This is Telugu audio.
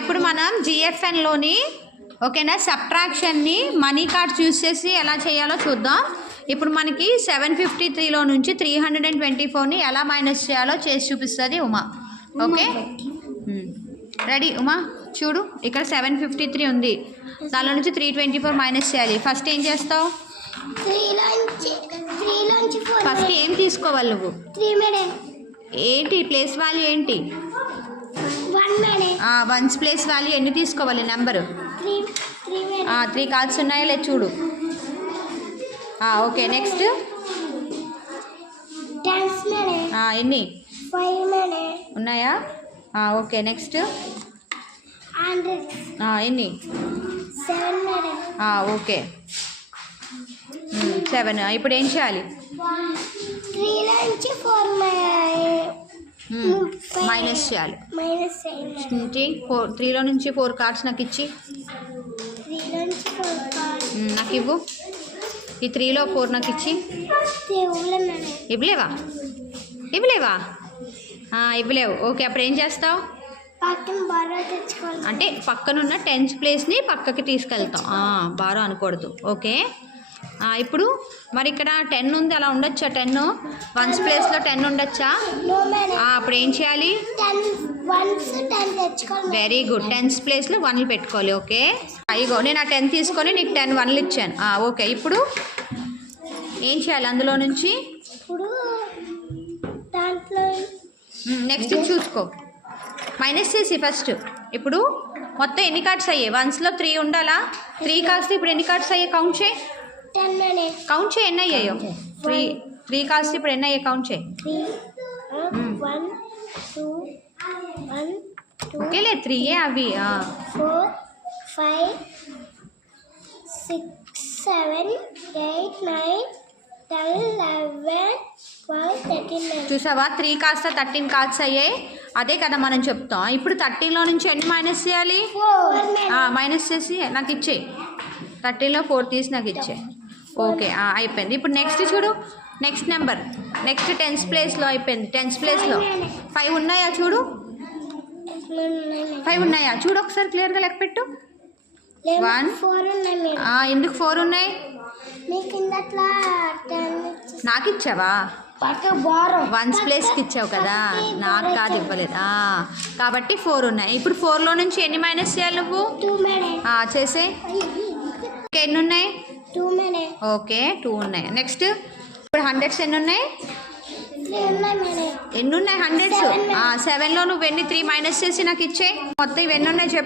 ఇప్పుడు మనం జిఎఫ్ఎన్లోని ఓకేనా సబ్ట్రాక్షన్ని మనీ కార్డ్స్ యూస్ చేసి ఎలా చేయాలో చూద్దాం. ఇప్పుడు మనకి 753లో నుంచి 324ని ఎలా మైనస్ చేయాలో చేసి చూపిస్తుంది ఉమా. Okay ready Uma? చూడు ఇక్కడ 753 ఉంది, దానిలో నుంచి 324 మైనస్ చేయాలి. ఫస్ట్ ఏం చేస్తావు? ఫస్ట్ ఏం తీసుకోవాలి నువ్వు? ఏంటి ప్లేస్ వాల్యూ ఏంటి? వన్స్ ప్లేస్ వాల్యూ ఎన్ని తీసుకోవాలి నెంబరు? 3 కార్డ్స్ ఉన్నాయా లేదు చూడు. ఓకే నెక్స్ట్ ఎన్ని ఉన్నాయా? ఓకే నెక్స్ట్ ఎన్ని? ఓకే 7. ఇప్పుడు ఏం చేయాలి? మైనస్ చేయాలి. 3లో నుంచి 4 కార్డ్స్ నాకు ఇచ్చి నాకు ఇవ్వు. ఈ 3లో 4 నాకు ఇచ్చి ఇవ్వలేవా? ఇవ్వలేవు. ఓకే అప్పుడు ఏం చేస్తావు? అంటే పక్కనున్న 10th ప్లేస్ని పక్కకి తీసుకెళ్తాం. బారో అనకూడదు. ఓకే ఇప్పుడు మరి ఇక్కడ 10 ఉంది, అలా ఉండొచ్చా? 10 వన్స్ ప్లేస్లో 10 ఉండొచ్చా? అప్పుడు ఏం చేయాలి? Very good. 10th ప్లేస్లో 1 పెట్టుకోవాలి. ఓకే ఇగో నేను ఆ 10 తీసుకొని నీకు 10 1లు ఇచ్చాను. ఓకే ఇప్పుడు ఏం చేయాలి అందులో నుంచి? నెక్స్ట్ చూసుకో, మైనస్ చేసి ఫస్ట్. ఇప్పుడు మొత్తం ఎన్ని కార్డ్స్ అయ్యాయి? వన్స్లో 3 ఉండాలా? 3 కాస్ట్ ఇప్పుడు ఎన్ని కార్డ్స్ అయ్యాయి? కౌంట్ చేయి. కౌంట్ చేయి ఎన్ని అయ్యాయో. 3 కాస్ట్ ఇప్పుడు ఎన్ని అయ్యాయి? కౌంట్ చేయి. ఓకేలే 3 అవి. 4 5 6 7 8 9 10 11 12 13. చూసావా 3 కాస్త 13 కార్డ్స్ అయ్యాయి. అదే కదా మనం చెప్తాం. ఇప్పుడు 13లో నుంచి ఎన్ని మైనస్ చేయాలి? మైనస్ చేసి నాకు ఇచ్చేయి. 13లో 4 తీసి నాకు ఇచ్చేయి. ఓకే అయిపోయింది. ఇప్పుడు నెక్స్ట్ చూడు, నెక్స్ట్ నెంబర్ నెక్స్ట్ 10th ప్లేస్లో అయిపోయింది. 10th ప్లేస్లో 5 ఉన్నాయా చూడు? 5 ఉన్నాయా చూడు ఒకసారి క్లియర్గా లెక్క పెట్టు. 1 ఎందుకు 4 ఉన్నాయి? నాకు ఇచ్చావా? వన్స్ ప్లేస్కి ఇచ్చావు కదా, నాకు కాదు ఇవ్వలేదు. కాబట్టి 4 ఉన్నాయి. ఇప్పుడు 4లో నుంచి ఎన్ని మైనస్ చేయాలి నువ్వు? చేసే. ఎన్ని ఉన్నాయి? 2. ఓకే 2 ఉన్నాయి. నెక్స్ట్ ఇప్పుడు 100s ఎన్ని ఉన్నాయి? ఎన్ని ఉన్నాయి 100s? 7లో నువ్వు ఎన్ని 3 మైనస్ చేసి నాకు ఇచ్చే. మొత్తం ఇవన్నీ ఉన్నాయి చెప్పు.